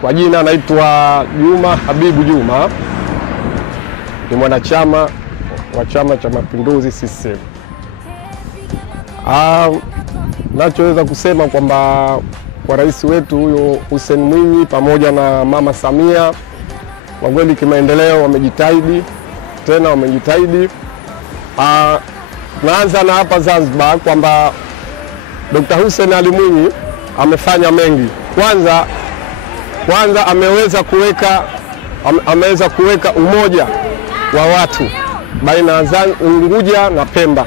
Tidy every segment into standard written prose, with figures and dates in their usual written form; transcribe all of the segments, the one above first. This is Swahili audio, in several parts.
Kwa jina naitwa Juma Habibu Juma, ni mwanachama wa Chama cha Mapinduzi CCM. Nachoweza kusema kwamba kwa rais wetu huyo Hussein Mwinyi pamoja na Mama Samia, kwa kweli kimaendeleo wamejitahidi, tena wamejitahidi. Naanza na hapa Zanzibar kwamba Dr. Hussein Ali Mwinyi amefanya mengi. Kwanza ameweza kuweka umoja wa watu baina ya Unguja na Pemba.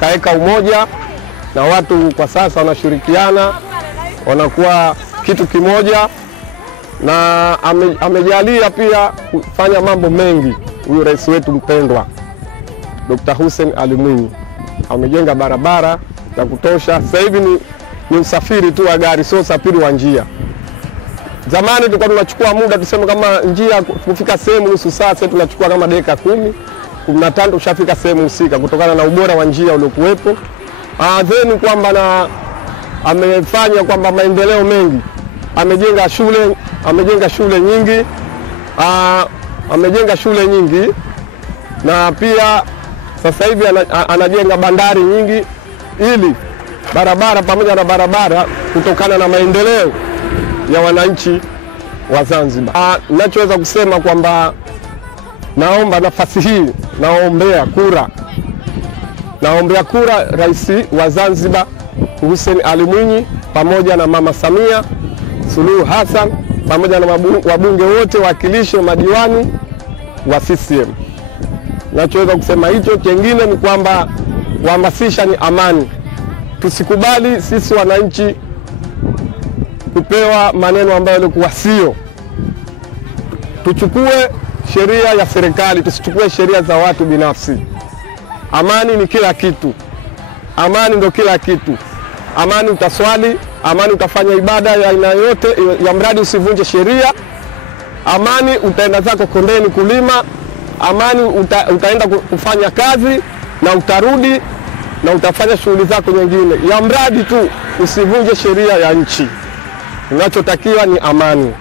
Kaeka umoja na watu kwa sasa wanashirikiana, wanakuwa kitu kimoja, na amejalia pia kufanya mambo mengi. Huyu rais wetu mpendwa Dr. Hussein Ali Mwinyi amejenga barabara za kutosha. Sasa hivi ni usafiri tu wa gari, sio usafiri wa njia. Zamani tulikuwa tunachukua muda, tuseme kama njia kufika sehemu nusu saa, sasa tunachukua kama dakika 10-15 ushafika sehemu husika, kutokana na ubora wa njia uliokuwepo. Then kwamba amefanya kwamba maendeleo mengi, amejenga shule nyingi, na pia sasa hivi anajenga bandari nyingi, ili barabara pamoja na barabara, kutokana na maendeleo ya wananchi wa Zanzibar. Ninachoweza kusema kwamba naomba nafasi hii, naombea kura rais wa Zanzibar Hussein Ali Mwinyi pamoja na Mama Samia Suluhu Hassan pamoja na wabunge wote, wakilishi madiwani wa CCM. Nachoweza kusema hicho. Kingine ni kwamba kuhamasisha ni amani. Tusikubali sisi wananchi kupewa maneno ambayo yalikuwa sio. Tuchukue sheria ya serikali, tusichukue sheria za watu binafsi. Amani ni kila kitu. Amani ndio kila kitu. Amani utaswali, amani utafanya ibada ya aina yote, ya mradi usivunje sheria. Amani utaenda zako kondeni kulima. Amani utaenda kufanya kazi na utarudi na utafanya shughuli zako nyingine, ya mradi tu usivunje sheria ya nchi. Tunachotakiwa ni amani.